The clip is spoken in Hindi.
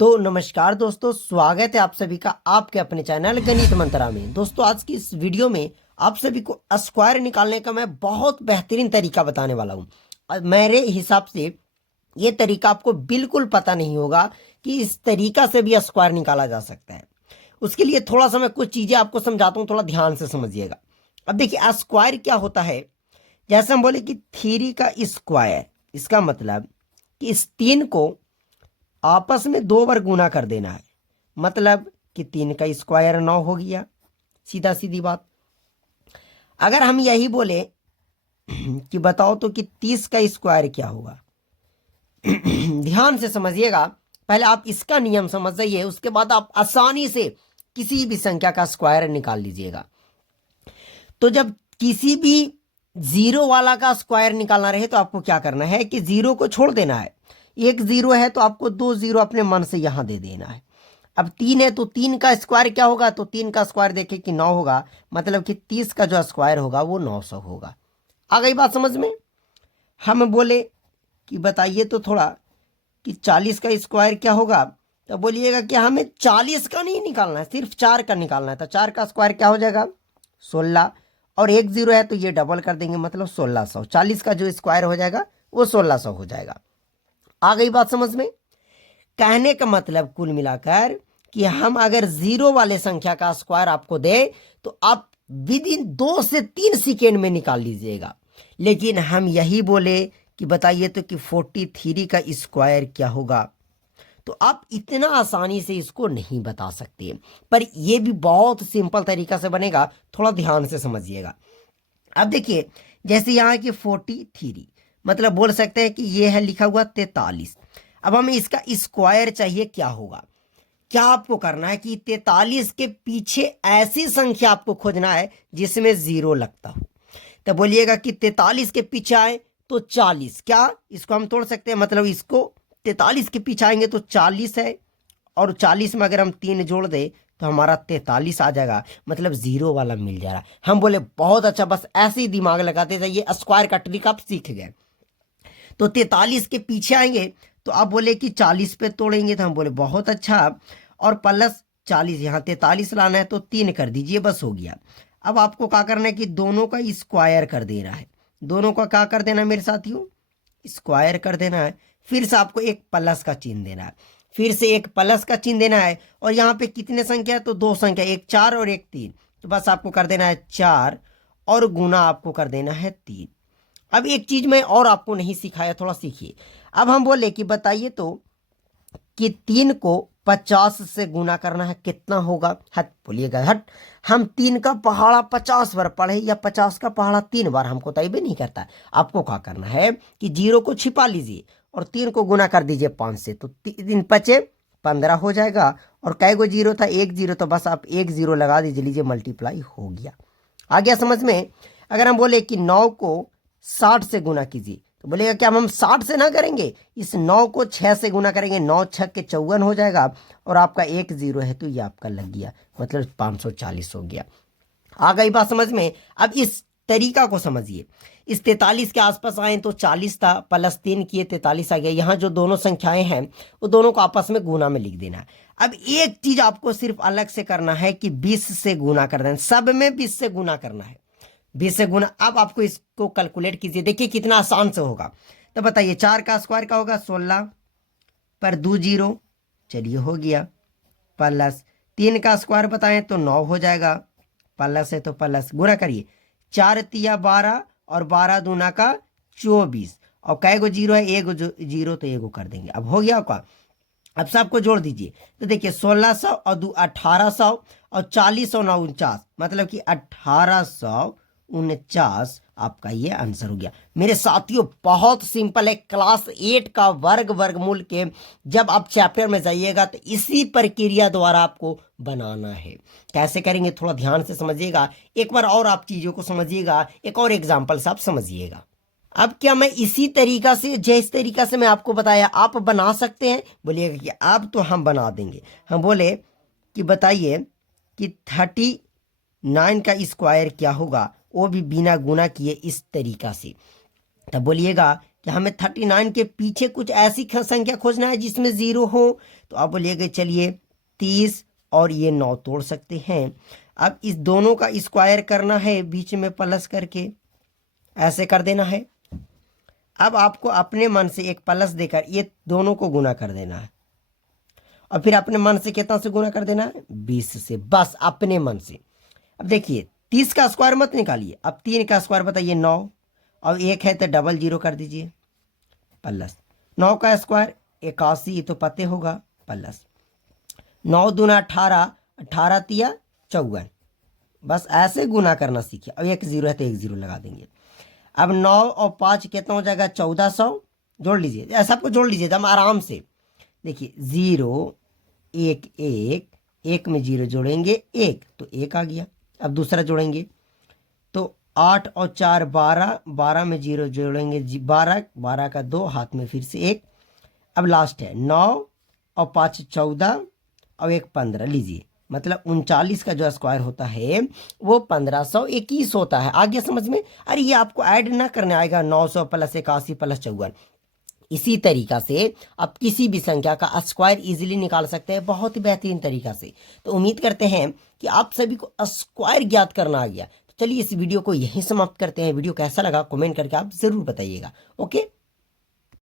तो नमस्कार दोस्तों, स्वागत है आप सभी का आपके अपने चैनल गणित मंत्रा में। दोस्तों, आज की इस वीडियो में आप सभी को स्क्वायर निकालने का मैं बहुत बेहतरीन तरीका बताने वाला हूं। मेरे हिसाब से ये तरीका आपको बिल्कुल पता नहीं होगा कि इस तरीका से भी स्क्वायर निकाला जा सकता है। उसके लिए थोड़ा सा मैं कुछ चीजें आपको समझाता हूँ, थोड़ा ध्यान से समझिएगा। अब देखिए, स्क्वायर क्या होता है। जैसे हम बोले कि थ्री का स्क्वायर, इसका मतलब कि इस तीन को आपस में दो बार गुना कर देना है। मतलब कि तीन का स्क्वायर 9 हो गया, सीधा सीधी बात। अगर हम यही बोले कि बताओ तो कि 30 का स्क्वायर क्या होगा, ध्यान से समझिएगा। पहले आप इसका नियम समझ जाइए, उसके बाद आप आसानी से किसी भी संख्या का स्क्वायर निकाल लीजिएगा। तो जब किसी भी जीरो वाला का स्क्वायर निकालना रहे तो आपको क्या करना है कि जीरो को छोड़ देना है। एक जीरो है तो आपको दो जीरो अपने मन से यहां दे देना है। अब तीन है तो तीन का स्क्वायर क्या होगा, तो तीन का स्क्वायर देखे कि 9 होगा, मतलब कि 30 का जो स्क्वायर होगा वो 900 होगा। आ गई बात समझ में। हम बोले कि बताइए तो थोड़ा कि 40 का स्क्वायर क्या होगा, तो बोलिएगा कि हमें 40 का नहीं निकालना है, सिर्फ 4 का निकालना है। तो 4 का स्क्वायर क्या हो जाएगा, 16। और एक जीरो है तो ये डबल कर देंगे, मतलब 1600। 40 का जो स्क्वायर हो जाएगा वो 1600 हो जाएगा। आ गई बात समझ में। कहने का मतलब कुल मिलाकर कि हम अगर जीरो वाले संख्या का स्क्वायर आपको दे तो आप विद इन 2 से 3 सेकेंड में निकाल लीजिएगा। लेकिन हम यही बोले कि बताइए तो कि 43 का स्क्वायर क्या होगा, तो आप इतना आसानी से इसको नहीं बता सकते। पर यह भी बहुत सिंपल तरीका से बनेगा, थोड़ा ध्यान से समझिएगा। अब देखिए, जैसे यहाँ की 43, मतलब बोल सकते हैं कि ये है लिखा हुआ 43। अब हमें इसका स्क्वायर चाहिए, क्या होगा। क्या आपको करना है कि 43 के पीछे ऐसी संख्या आपको खोजना है जिसमें जीरो लगता हो। तो बोलिएगा कि 43 के पीछे आए तो 40, क्या इसको हम तोड़ सकते हैं, मतलब इसको 43 के पीछे आएंगे तो 40 है, और 40 में अगर हम 3 जोड़ दे तो हमारा 43 आ जाएगा, मतलब जीरो वाला मिल जा रहा। हम बोले बहुत अच्छा, बस ऐसे ही दिमाग लगाते जाइए, स्क्वायर का ट्रिक आप सीख गए। तो 43 के पीछे आएंगे तो आप बोले कि 40 पे तोड़ेंगे, तो हम बोले बहुत अच्छा, और प्लस 40, यहाँ 43 लाना है तो 3 कर दीजिए, बस हो गया। अब आपको क्या करना है कि दोनों का स्क्वायर कर देना है। दोनों का क्या कर देना है मेरे साथियों, स्क्वायर कर देना है। फिर से आपको एक प्लस का चिन्ह देना है, फिर से एक प्लस का चिन्ह देना है। और यहाँ पे कितने संख्या है, तो दो संख्या, एक 4 और एक 3। तो बस आपको कर देना है 4 और गुना आपको कर देना है 3। अब एक चीज मैं और आपको नहीं सिखाया, थोड़ा सीखिए। अब हम बोले कि बताइए तो कि 3 को 50 से गुना करना है, कितना होगा। हट बोलिएगा, हट। हम 3 का पहाड़ा 50 बार पढ़े या 50 का पहाड़ा 3 बार, हमको तय भी नहीं करता। आपको क्या करना है कि जीरो को छिपा लीजिए और 3 को गुना कर दीजिए 5 से, तो 3 पचे 15 हो जाएगा। और कै गो जीरो था, एक जीरो, तो बस आप एक जीरो लगा दीजिए, लीजिए मल्टीप्लाई हो गया। आ गया समझ में। अगर हम बोले कि 9 को 60 से गुना कीजिए, तो बोलेगा क्या हम 60 से ना करेंगे, इस 9 को 6 से गुना करेंगे, 9 6 के 54 हो जाएगा। और आपका एक जीरो है तो ये आपका लग गया, मतलब 540 हो गया। आ गई बात समझ में। अब इस तरीका को समझिए। इस 43 के आसपास आए तो 40 था, प्लस 3 किए 43 आ गया। यहाँ जो दोनों संख्याएं हैं वो दोनों को आपस में गुना में लिख देना है। अब एक चीज आपको सिर्फ अलग से करना है कि 20 से गुना कर देना, सब में 20 से गुना करना है, 20 से गुना। अब आपको इसको कैलकुलेट कीजिए, देखिए कितना आसान से होगा। तो बताइए 4 का स्क्वायर क्या होगा, 16 पर 2 जीरो, चलिए हो गया। प्लस 3 का स्क्वायर बताएं तो 9 हो जाएगा, प्लस है तो प्लस, गुना करिए। 4 तिया 12 और 12 दूना का 24, और कै गो जीरो है, एक जीरो, तो एगो कर देंगे। अब हो गया का। अब सबको जोड़ दीजिए तो देखिए 1600 और 1800 और 40 और 49, मतलब कि 1849 आपका ये आंसर हो गया। मेरे साथियों बहुत सिंपल है। क्लास 8 का वर्गमूल के जब आप चैप्टर में जाइएगा तो इसी प्रक्रिया द्वारा आपको बनाना है। कैसे करेंगे थोड़ा ध्यान से समझिएगा, एक बार और आप चीजों को समझिएगा, एक और एग्जाम्पल से आप समझिएगा। अब क्या मैं इसी तरीका से, जिस तरीका से मैं आपको बताया, आप बना सकते हैं, बोलिएगा कि अब तो हम बना देंगे। हम बोले कि बताइए कि 39 का स्क्वायर क्या होगा, वो भी बिना गुना किए इस तरीका से। तब बोलिएगा कि हमें 39 के पीछे कुछ ऐसी संख्या खोजना है जिसमें 0 हो। तो आप बोलिएगा चलिए 30 और ये 9 तोड़ सकते हैं। अब इस दोनों का स्क्वायर करना है, बीच में प्लस करके ऐसे कर देना है। अब आपको अपने मन से एक प्लस देकर ये दोनों को गुना कर देना है और फिर अपने मन से कितना से गुना कर देना है, 20 से, बस अपने मन से। अब देखिए 30 का स्क्वायर मत निकालिए, अब 3 का स्क्वायर बताइए 9 और 1 है तो डबल 0 कर दीजिए प्लस 9 का स्क्वायर 81, ये तो पते होगा, प्लस 9 दूना 18, 18 तिया 54, बस ऐसे गुना करना सीखिए। अब 1 0 है तो 1 0 लगा देंगे। अब 9 और 5 कितना हो जाएगा, 1400, जोड़ लीजिए, ऐसा आपको जोड़ लीजिए एकदम आराम से। देखिए 0 1 1, 1 में 0 जोड़ेंगे 1 तो 1 आ गया। अब दूसरा जोड़ेंगे तो 8 और 4 12, 12 में 0 जोड़ेंगे 12, 12 का 2, हाथ में फिर से 1। अब लास्ट है 9 और 5 14 और 1 15, लीजिए मतलब 39 का जो स्क्वायर होता है वो 1521 होता है। आगे समझ में? अरे ये आपको ऐड ना करने आएगा, 900 प्लस 81 प्लस 54। इसी तरीका से आप किसी भी संख्या का स्क्वायर इजीली निकाल सकते हैं, बहुत ही बेहतरीन तरीका से। तो उम्मीद करते हैं कि आप सभी को स्क्वायर ज्ञात करना आ गया। तो चलिए इस वीडियो को यहीं समाप्त करते हैं। वीडियो कैसा लगा कमेंट करके आप जरूर बताइएगा। ओके।